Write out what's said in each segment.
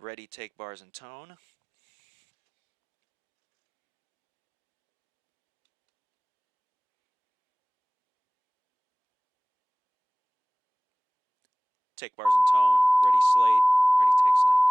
Ready, take bars and tone. Take bars and tone. Ready, slate. Ready, take slate.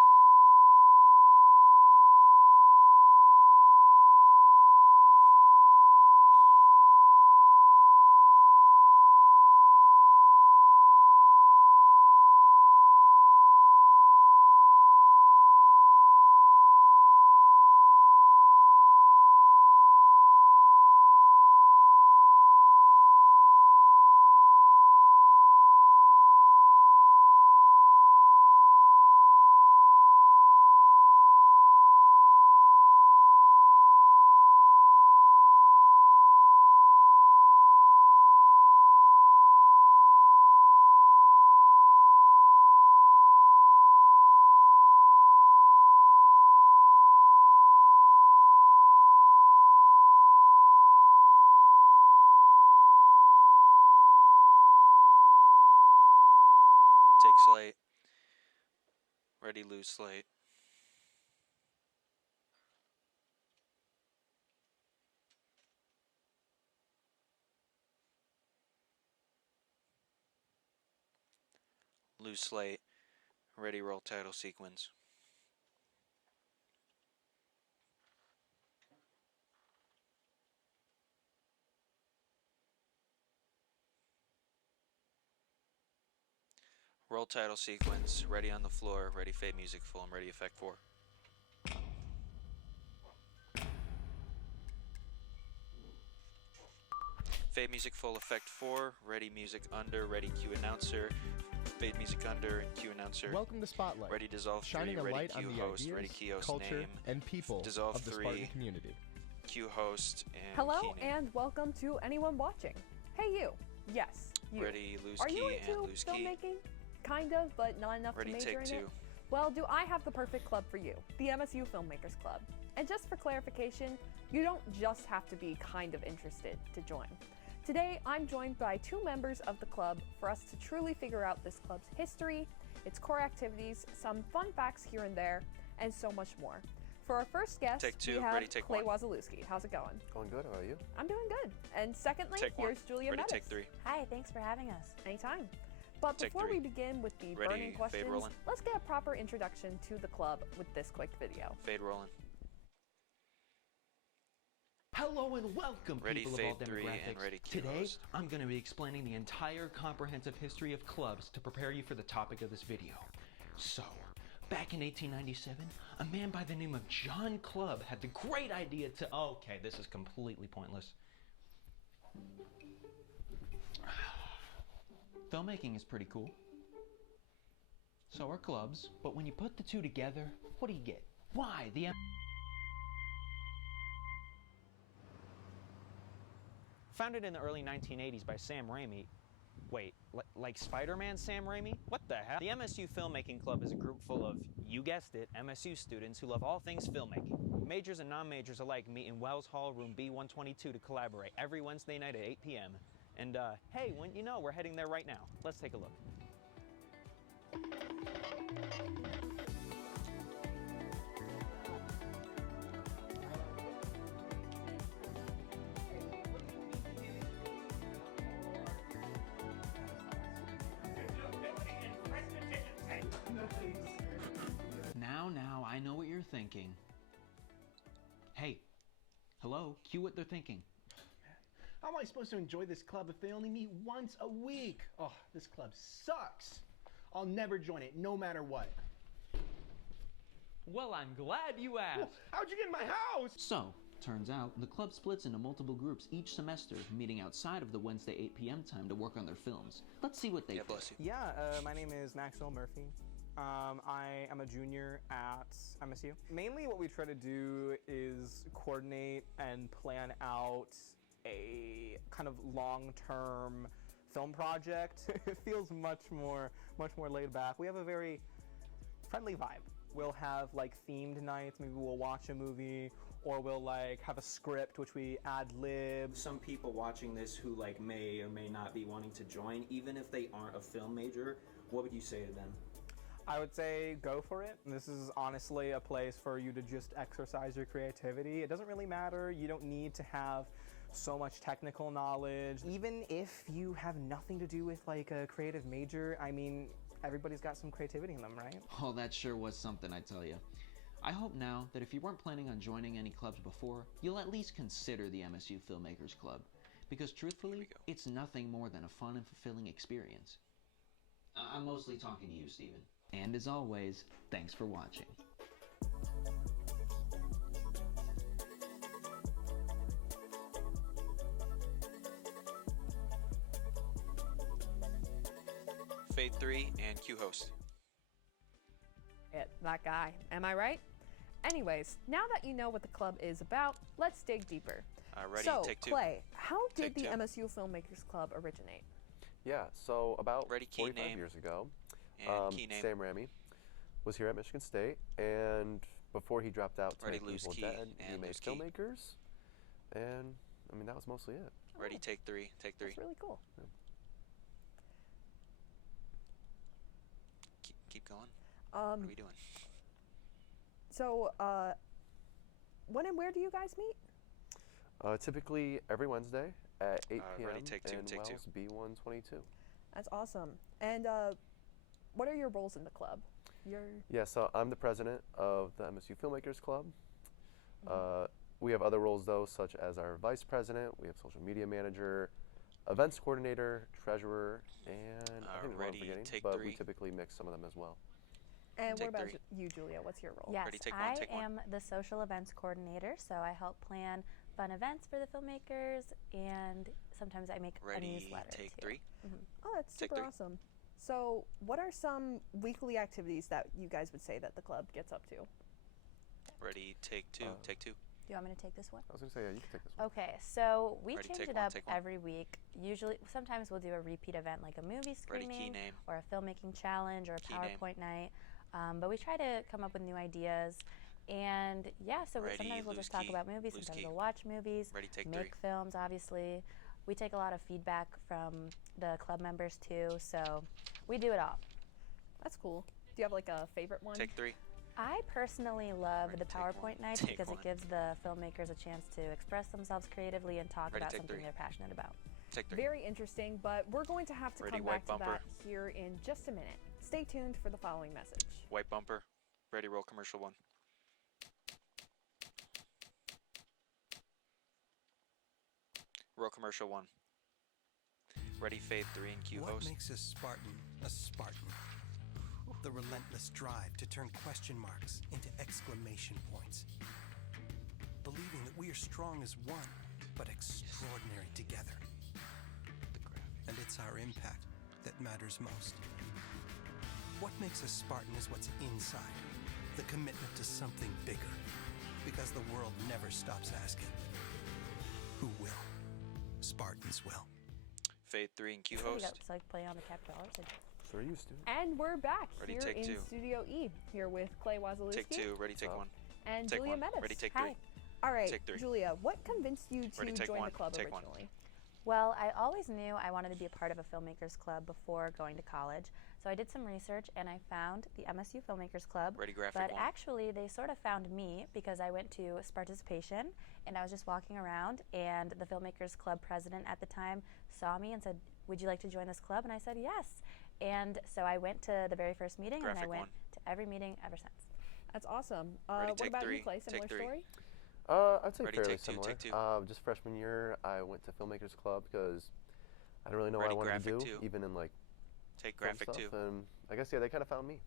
Take slate. Ready, lose slate. Lose slate. Ready, roll title sequence. Roll title sequence. Ready on the floor. Ready, fade music full. I'm ready, effect 4. Fade music full, effect 4. Ready, music under. Ready, cue announcer. Fade music under and cue announcer. Welcome to Spotlight, Ready, dissolve 3. shining a Ready, light cue on the host. ideas, Ready, key host culture, name. and people Dissolve of the 3. Spartan community. Cue host and Hello key name. and welcome to anyone watching. Hey you. Yes, you. Ready, lose Are key you and into lose key. filmmaking? Kind of, but not enough Ready, to major take in 2. it? Well, do I have the perfect club for you, the MSU Filmmakers Club. And just for clarification, you don't just have to be kind of interested to join. Today, I'm joined by 2 members of the club for us to truly figure out this club's history, its core activities, some fun facts here and there, and so much more. For our first guest, Take 2. we have Ready, take Clay 1. Wasielewski. How's it going? Going good, how are you? I'm doing good. And secondly, Take 1. here's Julia Ready, Metis. take 3. Hi, thanks for having us. Anytime. But Take before 3. we begin with the Ready, burning fade questions, rolling. let's get a proper introduction to the club with this quick video. Fade rolling. Hello and welcome, Ready, people of all fade 3 demographics. and ready, cue Today, host. I'm going to be explaining the entire comprehensive history of clubs to prepare you for the topic of this video. So, back in 1897, a man by the name of John Clubb had the great idea to... Okay, this is completely pointless. Filmmaking is pretty cool. So are clubs, but when you put the two together, what do you get? Why? Founded in the early 1980s by Sam Raimi. Wait, like Spider-Man Sam Raimi? What the hell? The MSU Filmmaking Club is a group full of, you guessed it, MSU students who love all things filmmaking. Majors and non-majors alike meet in Wells Hall, room B122 to collaborate every Wednesday night at 8 p.m. And hey, when you know, we're heading there right now. Let's take a look. Now, I know what you're thinking. Hey, hello, cue what they're thinking. How am I supposed to enjoy this club if they only meet once a week? Oh, this club sucks. I'll never join it, no matter what. Well, I'm glad you asked. How'd you get in my house? So, turns out, the club splits into multiple groups each semester, meeting outside of the Wednesday 8 p.m. time to work on their films. Let's see what they think. Bless you. Yeah, my name is Maxwell Murphy. I am a junior at MSU. Mainly what we try to do is coordinate and plan out a kind of long-term film project. It feels much more laid back. We have a very friendly vibe. We'll have like themed nights, maybe we'll watch a movie, or we'll like have a script which we ad-lib. Some people watching this who like may or may not be wanting to join, even if they aren't a film major, what would you say to them? I would say go for it. This is honestly a place for you to just exercise your creativity. It doesn't really matter. You don't need to have so much technical knowledge. Even if you have nothing to do with like a creative major, I mean, everybody's got some creativity in them, right? Oh, that sure was something, I tell you. I hope now that if you weren't planning on joining any clubs before, you'll at least consider the MSU Filmmakers Club. Because truthfully, it's nothing more than a fun and fulfilling experience. I'm mostly talking to you, Steven. And as always, thanks for watching. Fade 3 and Q host. That guy. Am I right? Anyways, now that you know what the club is about, let's dig deeper. Ready, so, take two. Clay, how did Take the two. MSU Filmmakers Club originate? Yeah, so about Ready, key 45 name. years ago, And key name. Sam Raimi was here at Michigan State, and before he dropped out to Ready, make lose Evil key, Dead, he and made lose key. Filmmakers, and I mean that was mostly it. Ready, take 3. Take 3. That's really cool. Keep going. What are we doing? So, when and where do you guys meet? Typically every Wednesday at 8 p.m. ready, take two, in take two. Wells B122. That's awesome. And what are your roles in the club? Yeah, so I'm the president of the MSU Filmmakers Club. We have other roles though, such as our vice president, we have social media manager, events coordinator, treasurer, and I think there's one I'm Ready, forgetting, take but 3. we typically mix some of them as well. And Take what about 3. you, Julia? What's your role? Yes, Ready, take one, I take one. am the social events coordinator, so I help plan fun events for the filmmakers, and sometimes I make a Ready, newsletter take too. 3. Oh, that's Take super 3. awesome. So, what are some weekly activities that you guys would say that the club gets up to? Ready, take 2. Take 2. Do you want me to take this one? I was going to say, yeah, you can take this one. Okay, so we Ready, change take it one, up take one. every week. Usually, sometimes we'll do a repeat event like a movie Ready, key screening name. or a filmmaking challenge or a Key name. PowerPoint night. But we try to come up with new ideas. And yeah, so Ready, sometimes we'll lose just talk key, about movies, lose sometimes key. we'll watch movies, Ready, take 3. make films, obviously. We take a lot of feedback from the club members too, so we do it all. That's cool. Do you have like a favorite one? Take 3. I personally love Ready, the take one. PowerPoint nights Take because one. it gives the filmmakers a chance to express themselves creatively and talk Ready, about take something 3. they're passionate about. Take 3. Very interesting, but we're going to have to Ready, come white back to bumper. that here in just a minute. Stay tuned for the following message. White bumper. Ready, roll commercial 1. Roll commercial 1. Ready, fade 3 and Q What host. makes a Spartan a Spartan? The relentless drive to turn question marks into exclamation points. Believing that we are strong as one, but extraordinary together. And it's our impact that matters most. What makes a Spartan is what's inside. The commitment to something bigger. Because the world never stops asking. Who will? Spartans will. Fade 3 and Q So we host. got, it's like playing on the Capitol. So are you, Stu? And we're back Ready, here take in 2. Studio E, here with Clay Wasielewski Take 2. Ready, take Stop. 1. and Take Julia 1. Meadows. Ready, take Hi. 3. All right, Take 3. Julia, what convinced you to Ready, take join 1. the club Take 1. originally? Well, I always knew I wanted to be a part of a filmmakers club before going to college. So I did some research and I found the MSU Filmmakers Club. Ready, graphic But 1. actually, they sort of found me because I went to participation and I was just walking around, and the Filmmakers Club president at the time saw me and said, "Would you like to join this club?" And I said, "Yes." And so I went to the very first meeting, and I Graphic went 1. to every meeting ever since. That's awesome. Ready, what take about 3. you, Clay? Take Similar 3. story? I'd say Ready, fairly take 2, similar. take 2. Just freshman year, I went to Filmmakers Club because I didn't really know Ready, what I wanted to do, graphic 2. even in like Take film graphic stuff. 2. And I guess yeah, they kind of found me.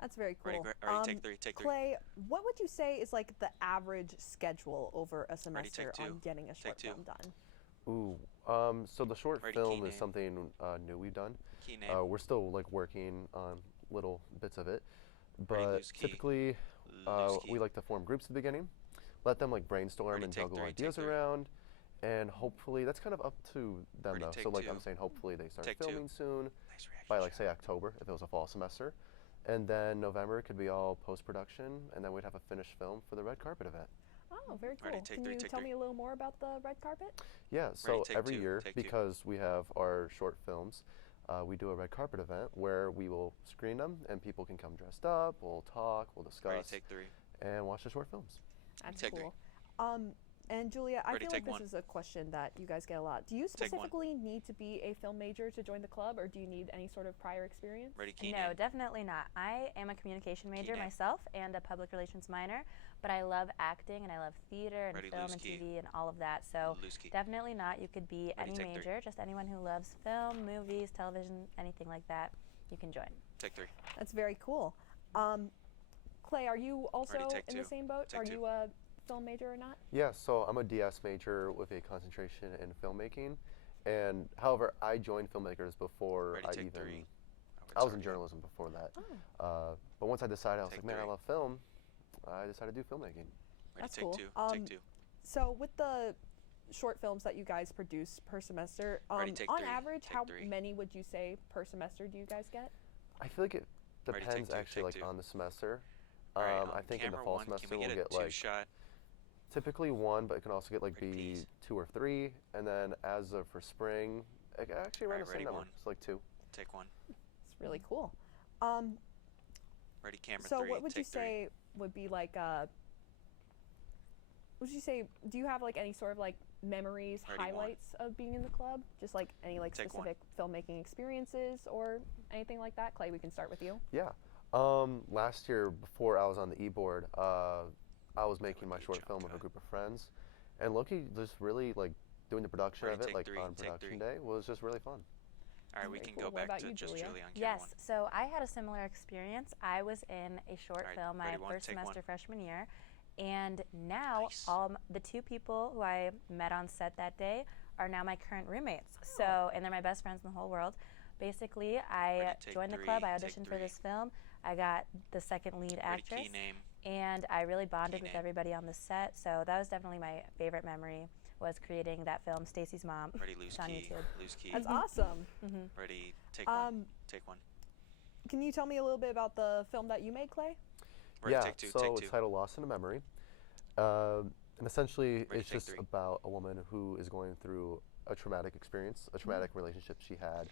That's very cool. Ready, ready, take 3. Take 3. Clay, what would you say is like the average schedule over a semester take 2. on getting a short Take 2. film done? Ooh, so the short Ready, film key is name. something new we've done. Key name. We're still like working on little bits of it, Ready, but lose key. typically Lose key. we like to form groups at the beginning, let them like brainstorm Ready, and take juggle 3, ideas take 3. around, and hopefully that's kind of up to them Ready, though. take So like 2. I'm saying, hopefully they start Take 2. filming soon Nice reaction by like shot. say October if it was a fall semester, and then November could be all post production, and then we'd have a finished film for the red carpet event. Oh, very cool. Ready, take Can 3, you take tell 3. me a little more about the red carpet? Yeah, so take every 2, year, take 2. because we have our short films, we do a red carpet event where we will screen them and people can come dressed up, we'll talk, we'll discuss, Ready, take 3. and watch the short films. That's Take cool. And Julia, I Ready, feel take like this one. is a question that you guys get a lot. Do you Take one. specifically need to be a film major to join the club, or do you need any sort of prior experience? Ready, key No, name. definitely not. I am a communication major name. myself and a public relations minor, but I love acting and I love theater and Ready, film loose and key. TV and all of that. So Loose key. definitely not. You could be Ready, any take 3. major, just anyone who loves film, movies, television, anything like that. You can join. Take 3. That's very cool. Clay, are you also Ready, take in 2. the same boat? Take Are 2. you a film major or not? Yeah, so I'm a DS major with a concentration in filmmaking. And however, I joined filmmakers before Ready, I take even. 3. I was in journalism before that. But once I decided, I was Take like, man, 3. I love film. I decided to do filmmaking. Ready, That's take cool. 2. Take 2. So with the short films that you guys produce per semester, Ready, take on 3. average, Take how 3. many would you say per semester do you guys get? I feel like it Ready, take depends 2, actually take like 2. on the semester. All right, I think in the camera fall 1, semester can we we'll get a get 2 like shot? typically 1, but it can also get like Ready, be please. 2 or 3. And then as of for spring, actually around Alright, the ready, same number. 1. It's like 2. Take 1. It's really cool. Ready, camera So 3. what would you take 3. say would be like would you say, do you have like any sort of like memories, Ready, 1. highlights of being in the club? Just like any like Take 1. specific filmmaking experiences or anything like that? Clay, we can start with you. Yeah. Last year, before I was on the e-board, I was making my short film with a group of friends, and Loki just really like doing the production Ready, of it, take like 3, on take production 3. day, was just really fun. All right, we Very can cool. go What back about to you, just Julia? Julie on camera Yes, 1. so I had a similar experience. I was in a short Alright, film my ready, 1, first take 1. semester freshman year, and now Nice. the 2 people who I met on set that day are now my current roommates. Oh. So, and they're my best friends in the whole world. Basically, I Ready, take joined the 3, club, I take auditioned 3. for this film, I got the second lead Ready, actress, key name. and I really bonded Key with name. everybody on the set. So that was definitely my favorite memory, was creating that film, Stacy's Mom. Ready, loose It's on key. YouTube. Loose key. That's awesome. Ready, take 1. Take 1. Can you tell me a little bit about the film that you made, Clay? Ready, yeah, take 2. so Take 2. it's titled Lost in a Memory. And essentially, Ready, it's take just 3. about a woman who is going through a traumatic experience, a traumatic relationship she had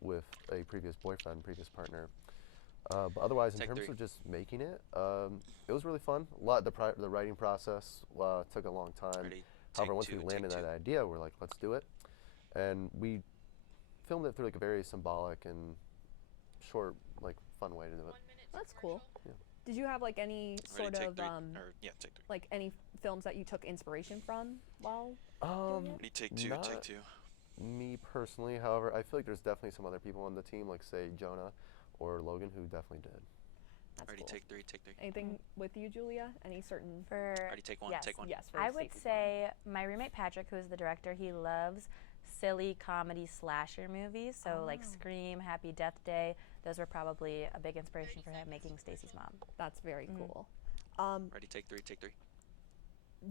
with a previous boyfriend, previous partner. But otherwise, in Take terms 3. of just making it, it was really fun. The writing process took a long time. Ready, However, take once 2, we landed take that 2. idea, we're like, let's do it. And we filmed it through like a very symbolic and short, like fun way to do it. That's cool. Yeah. Did you have like any Ready, sort take of 3. Or, yeah, take 3. like any films that you took inspiration from while doing it? Ready, take 2. not Take 2. me personally, however, I feel like there's definitely some other people on the team, like say Jonah or Logan, who definitely did. That's Ready, cool. take 3. Take 3. Anything with you, Julia? Any certain? For Ready, take 1. yes. Take 1. Yes. For I would Stacey's say my roommate Patrick, who is the director, he loves silly comedy slasher movies. So like Scream, Happy Death Day, those were probably a big inspiration for him making Stacy's Mom. That's very cool. Ready, take 3. Take 3.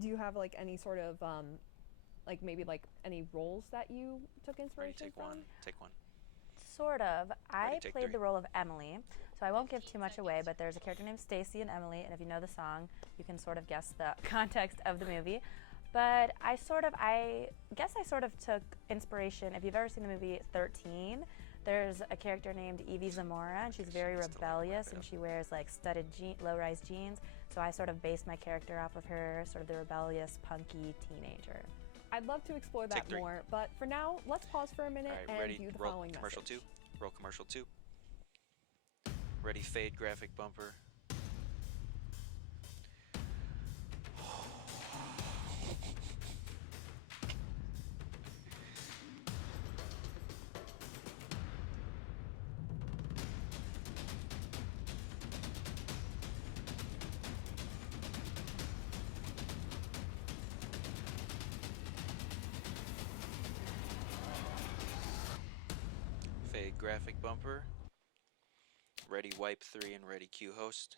Do you have like any sort of like maybe like any roles that you took Ready, inspiration take from? 1. Take 1. Sort of. I take played 3. the role of Emily, so I won't give too much away, but there's a character named Stacy and Emily, and if you know the song, you can sort of guess the context of the movie. But I guess I sort of took inspiration. If you've ever seen the movie 13, there's a character named Evie Zamora, and she's very rebellious, and she wears like studded low-rise jeans. So I sort of based my character off of her, sort of the rebellious, punky teenager. I'd love to explore that Take 3. more, but for now, let's pause for a minute Alright, and ready, view the roll following commercial message. 2. Roll commercial 2. Ready, fade graphic bumper. Fade graphic bumper. Ready, wipe 3 and ready, cue host.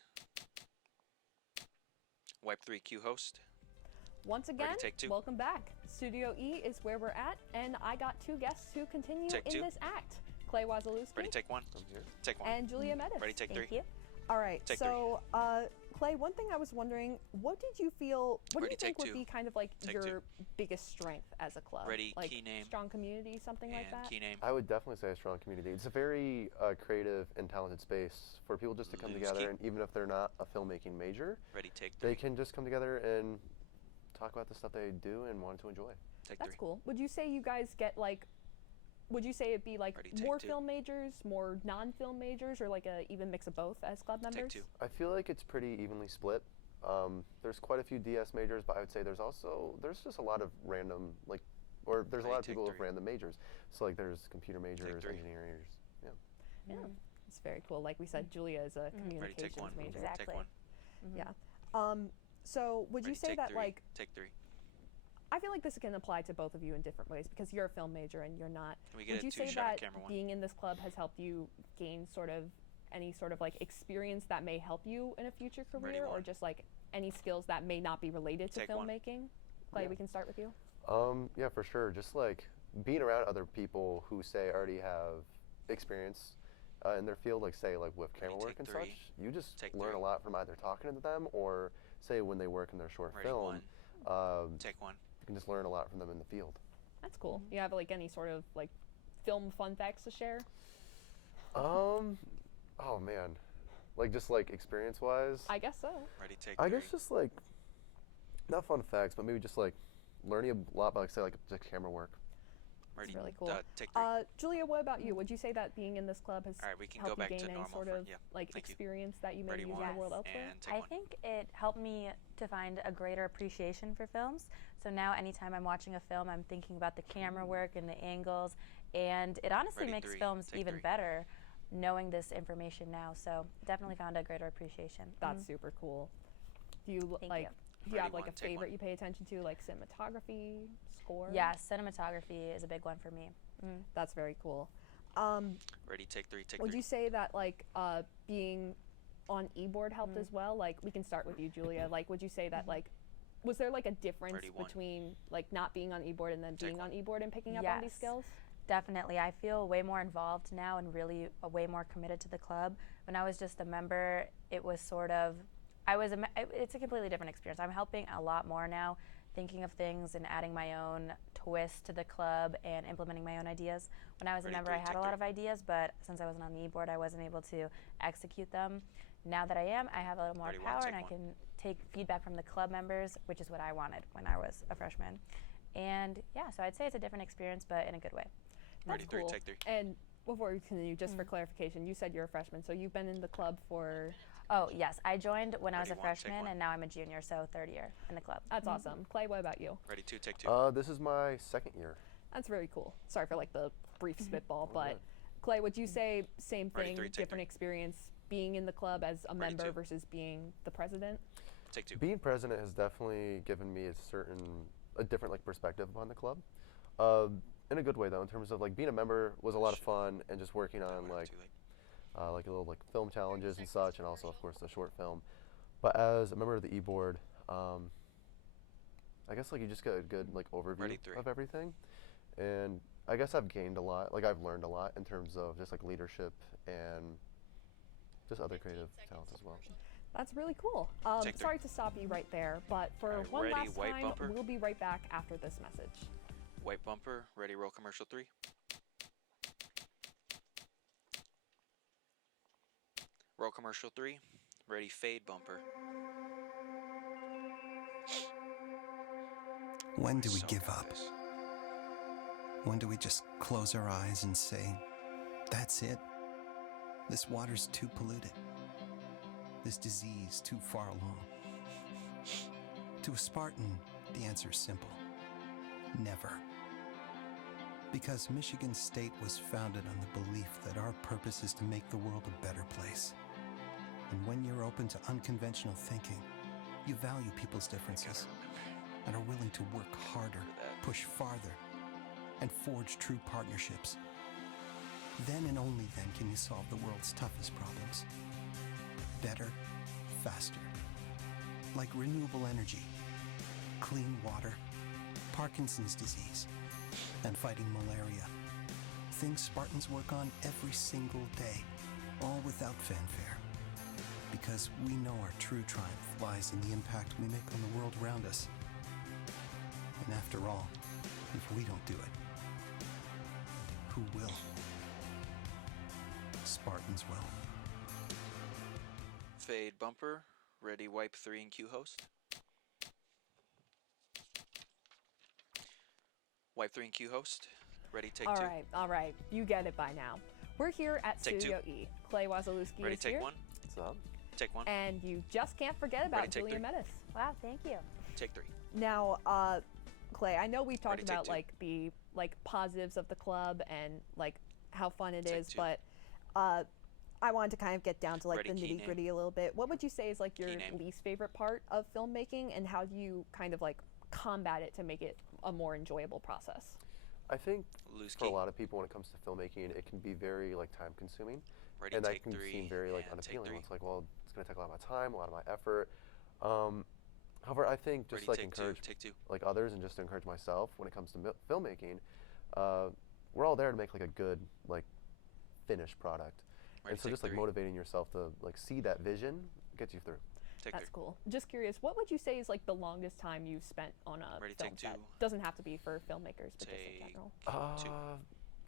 Wipe 3, cue host. Once again, take 2. welcome back. Studio E is where we're at, and I got 2 guests who continue Take in 2. this act. Clay Wasielewski Ready, take 1. I'm here. Take 1. and Julia Meadows. Ready, take 3. Thank you. All right, Take so Clay, one thing I was wondering, what do you Ready, think take would two. be kind of like Take your two. biggest strength as a club? Ready, like key name. strong community, something like And that? key name. I would definitely say a strong community. It's a very creative and talented space for people just to come Lose together, key. and even if they're not a filmmaking major, Ready, take three. they can just come together and talk about the stuff they do and want to enjoy. Take That's three. cool. Would you say you guys get like, would you say it'd be like Ready, take more two. film majors, more non-film majors, or like a even mix of both as club members? Take two. I feel like it's pretty evenly split. There's quite a few DS majors, but I would say there's just a lot of random there's a lot of take people with three. random majors. So like there's computer majors, three. engineering majors. Yeah. Yeah, it's very cool. Like we said, Julia is a Ready, communications take one. major. Exactly. Take one. Yeah. So would you Ready, say take that three. like, Take three. I feel like this can apply to both of you in different ways because you're a film major and you're not. Can we get Would a you say two-shot on that camera one? being in this club has helped you gain any sort of like experience that may help you in a future Ready, career, or one. just like any skills that may not be related to Take one. filmmaking? Clay, Yeah. we can start with you. Yeah, for sure. Just like being around other people who say already have experience in their field, like say like with camera Ready, work take and three. such, you just Take learn three. a lot from either talking to them or say when they work in their short Ready, film. one. You Take one. can just learn a lot from them in the field. That's cool. You have like any sort of like film fun facts to share? Oh man, like just like experience wise. I guess so. Ready, take I three. guess just like not fun facts, but maybe just like learning a lot about like say like just camera work. Ready, really cool. take three. Julia, what about you? Would you say that being in this club has All right, we can helped go back you to gain any normal sort for- of yeah, like thank you. experience that you may Ready, use one. in the world Yes. elsewhere? And take I one. think it helped me to find a greater appreciation for films. So now anytime I'm watching a film, I'm thinking about the camera work and the angles, and it honestly Ready, makes three. films Take even three. better knowing this information now. So definitely found a greater appreciation. That's super cool. Do you Thank like? you. Do you Ready, have like one, a take favorite one. you pay attention to, like cinematography, score? Yeah, cinematography is a big one for me. That's very cool. Ready, take three. Take Would three. you say that like being on e-board helped as well? Like we can start with you, Julia. Like would you say that like was there like a difference Ready, one. between like not being on e-board and then Take being one. on e-board and picking up on these Yes. skills? Definitely. I feel way more involved now and really way more committed to the club. When I was just a member, it was sort of, it's a completely different experience. I'm helping a lot more now, thinking of things and adding my own twist to the club and implementing my own ideas. When I was Ready, a member, three, I had take a lot three. of ideas, but since I wasn't on the e-board, I wasn't able to execute them. Now that I am, I have a little more Ready, one, power take and I one. can take feedback from the club members, which is what I wanted when I was a freshman. And yeah, so I'd say it's a different experience, but in a good way. That's Ready, three, cool. take three. And before we continue, just for clarification, you said you're a freshman, so you've been in the club for. Oh, yes. I joined when I was Ready, a one, take freshman, one. and now I'm a junior, so third year in the club. That's awesome. Clay, what about you? Ready, two, take two. This is my second year. That's very cool. Sorry for like the brief spitball, All but good. Clay, would you say same Ready, thing, three, take different three. experience being in the club as a Ready, member two. versus being the president? Take two. Being president has definitely given me a different like perspective upon the club. In a good way though, in terms of like being a member was a lot of fun and just working on like Too late. like a little like film challenges and such, and also of course the short film. But as a member of the e-board, I guess like you just get a good like overview Ready, three. of everything, and I guess I've gained a lot. Like I've learned a lot in terms of just like leadership and just other creative talents as well. That's really cool. Take three. Sorry to stop you right there, but for Alright, one ready, last white time, bumper. we'll be right back after this message. White bumper. Ready, roll commercial three. Roll commercial three. Ready, fade bumper. When do we So give good, up? guys. When do we just close our eyes and say, that's it? This water's too polluted. This disease too far along. To a Spartan, the answer is simple. Never. Because Michigan State was founded on the belief that our purpose is to make the world a better place. And when you're open to unconventional thinking, you value people's differences and are willing to work harder, push farther, and forge true partnerships. Then and only then can you solve the world's toughest problems. Better, faster. Like renewable energy, clean water, Parkinson's disease, and fighting malaria. Things Spartans work on every single day, all without fanfare. because we know our true triumph lies in the impact we make on the world around us. And after all, if we don't do it, who will? Spartans will. Fade bumper. Ready, wipe 3 and cue host. Wipe 3 and cue host. Ready, take 2. All right. You get it by now. We're here at Take Studio E. Clay Wasielewski Ready, is take here. 1. What's up? Take 1. And you just can't forget about Ready, take Bilyeu 3. Metis. Wow, thank you. Take 3. Now, Clay, I know we talked Ready, take about 2. like the positives of the club and like how fun it Take is, 2. but I wanted to kind of get down to like Ready, the key nitty name. gritty a little bit. What would you say is like your Key name. least favorite part of filmmaking, and how do you kind of like combat it to make it a more enjoyable process? I think Loose for a key. lot of people when it comes to filmmaking, it can be very like time consuming. Ready, And that take can 3. seem very like and take unappealing. 3. It's like, well, it's going to take a lot of my time, a lot of my effort. However, I think just Ready, like take 2. encourage Take 2. like others and just to encourage myself when it comes to filmmaking, we're all there to make like a good like finished product. Ready, And so take just like 3. motivating yourself to like see that vision gets you through. Take That's 3. cool. Just curious, what would you say is like the longest time you've spent on a Ready, film take set? 2. Doesn't have to be for filmmakers, but just in Take general. 2.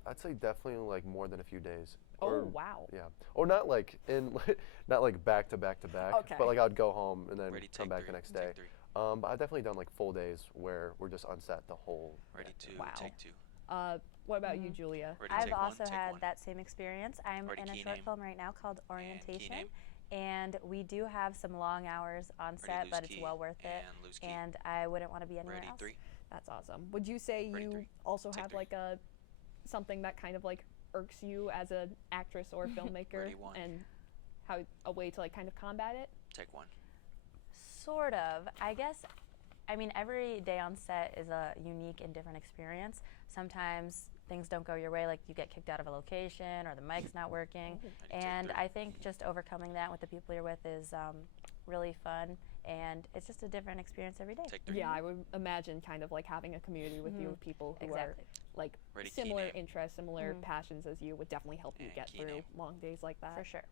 I'd say definitely like more than a few days. Oh, Or- wow. Yeah. Or not like in not like back to back to back. Okay. But like I'd go home and then Ready, come take back 3. the next day. Take 3. But I've definitely done like full days where we're just on set the whole. Ready, 2. Wow. Take 2. What about you, Julia? Ready, I've take 1. also Take had 1. that same experience. I'm Ready, in a key short name. film right now called key Orientation, name. and we do have some long hours on Ready, set, loose but it's key, well worth it. and loose key. And I wouldn't want to be anywhere Ready, else. 3. That's awesome. Would you say Ready, you 3. also Take have 3. like something that kind of like irks you as an actress or filmmaker, Ready, 1. and how a way to like kind of combat it? Take 1. Sort of. I guess, I mean, every day on set is a unique and different experience. Sometimes things don't go your way, like you get kicked out of a location or the mic's not working. And I think just overcoming that with the people you're with is really fun, and it's just a different experience every day. Take 3. Yeah, I would imagine kind of like having a community with you of people who Exactly. are like Ready, key similar name. interests, similar passions as you would definitely help you And get key through name. long days like that. For sure.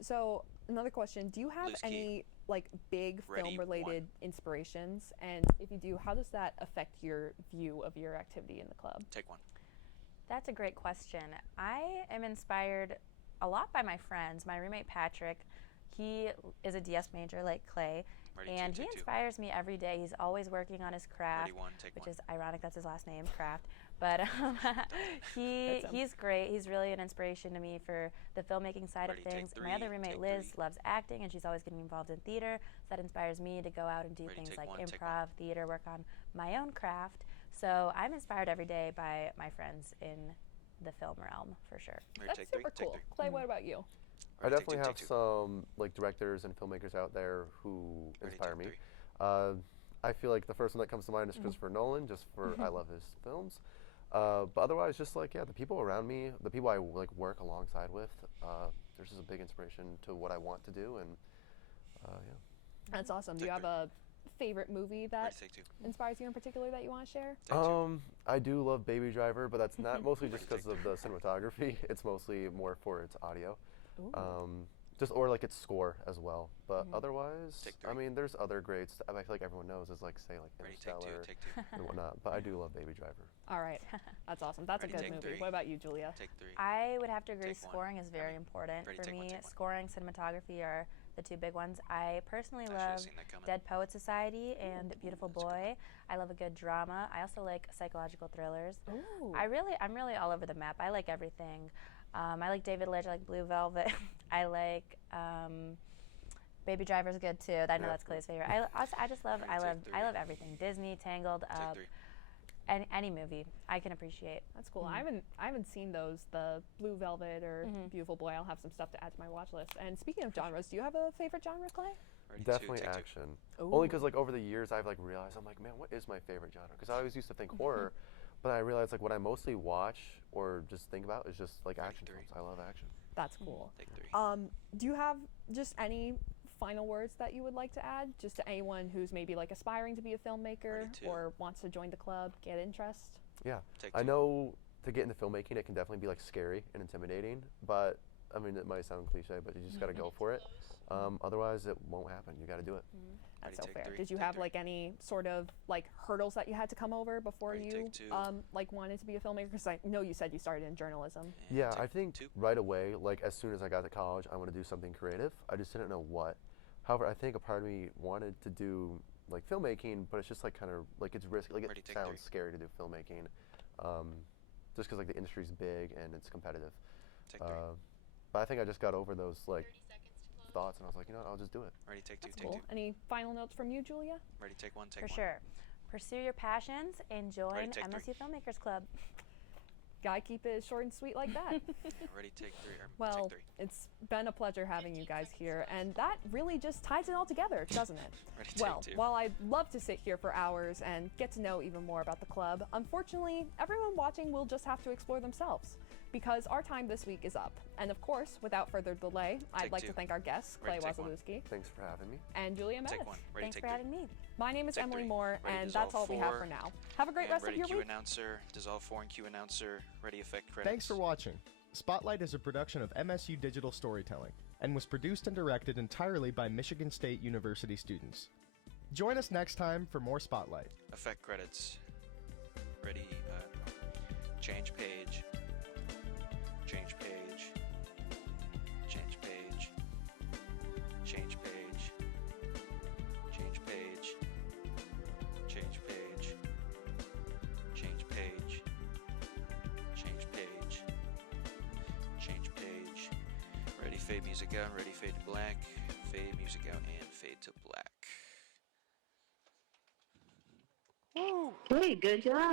So another question, do you have Loose key. any like big Ready, film related 1. inspirations, and if you do, how does that affect your view of your activity in the club? Take 1. That's a great question. I am inspired a lot by my friends. My roommate Patrick, he is a DS major like Clay, Ready, and 2. he Take 2. inspires me every day. He's always working on his craft, Ready, 1. Take which 1. is ironic. That's his last name, Craft. But That's him. he's great. He's really an inspiration to me for the filmmaking side Ready, of take things. 3. My other roommate Take Liz 3. loves acting, and she's always getting involved in theater. So that inspires me to go out and do Ready, things take like 1. Take improv, theater, work on my own craft. So I'm inspired every day by my friends in the film realm, for sure. Ready, That's take 3. super Take cool. 3. Clay, what about you? I Ready, take definitely 2. have Take 2. some like directors and filmmakers out there who Ready, inspire take me. 3. I feel like the first one that comes to mind is Christopher Nolan, just for I love his films. But otherwise, just like the people around me, the people I like work alongside with, there's just a big inspiration to what I want to do, and yeah. That's awesome. Do Take you have 3. a favorite movie that Ready, take 2. inspires you in particular that you want to share? Take 2. I do love Baby Driver, but that's not mostly just Ready, because take of the cinematography. It's mostly more for its audio. Ooh. Just or like its score as well. But otherwise, Take I 3. mean, there's other greats that I feel like everyone knows is like say like Ready, take 2. Interstellar Take 2. and whatnot. But I do love Baby Driver. All right, that's awesome. That's Ready, a good take movie. 3. What about you, Julia? Take 3. I would have to agree, Take 1. scoring is very important. Ready, For take 1, me, take 1. scoring, cinematography are the two big ones. I personally I should've love seen that coming. Dead Poet Society and Beautiful that's a good Boy. I love a good drama. I also like psychological thrillers. Ooh. I'm really all over the map. I like everything. I like David Lynch. I like Blue Velvet. I like Baby Driver's good too. I know Yeah. that's Clay's favorite. I just love Ready, I take love 3. I love everything. Disney, Tangled, Take Up, 3. any movie I can appreciate. That's cool. I haven't seen those, the Blue Velvet or Beautiful Boy. I'll have some stuff to add to my watch list. And speaking of genres, do you have a favorite genre, Clay? Ready, 2. Definitely Take 2. action. Ooh. Only because like over the years I've like realized I'm like, man, what is my favorite genre? Because I always used to think horror, but I realized like what I mostly watch or just think about is just like Ready, action 3. films. I love action. That's cool. Take 3. Do you have just any final words that you would like to add, just to anyone who's maybe like aspiring to be a filmmaker Ready, 2. or wants to join the club, get interest? Yeah, Take I 2. know to get into filmmaking, it can definitely be like scary and intimidating, but I mean, it might sound cliche, but you just got to go for it. Otherwise, it won't happen. You got to do it. That's Ready, so take fair. three, Did you take have three. like any sort of like hurdles that you had to come over before Ready, you take two. like wanted to be a filmmaker? Because I know you said you started in journalism. And Yeah, take I think two. right away, like as soon as I got to college, I want to do something creative. I just didn't know what. However, I think a part of me wanted to do like filmmaking, but it's just like kind of like it's risky. Like Ready, it take sounds three. scary to do filmmaking, just because like the industry's big and it's competitive. Take three. But I think I just got over those like thoughts, and I was like, you know what, I'll just do it. Ready, take two, That's take cool. two. Any final notes from you, Julia? Ready, take one, take For one. sure. Pursue your passions and join take MSU three. Filmmakers Club. Gotta keep it short and sweet like that. Ready, take three. Or Well, take three. it's been a pleasure having you guys here, and that really just ties it all together, doesn't it? Ready, take Well, two. while I'd love to sit here for hours and get to know even more about the club, unfortunately, everyone watching will just have to explore themselves, because our time this week is up. And of course, without further delay, I'd Take like two. to thank our guests, Clay Ready, take one. Wasielewski Thanks for having me. and Julia Meredith. Take one. Ready, Thanks take for three. having me. My name is Take Emily three. Moore, Ready, and dissolve that's all we have four. for now. Have a great And rest ready, of your cue week. announcer. Dissolve 4 and cue announcer. Ready, effect credits. Thanks for watching. Spotlight is a production of MSU Digital Storytelling and was produced and directed entirely by Michigan State University students. Join us next time for more Spotlight. Effect credits. Ready, change page. Change page. Change page. Change page. Change page. Change page. Change page. Change page. Change page. Ready, fade music out. Ready, fade to black. Fade music out and fade to black. Hey, good job.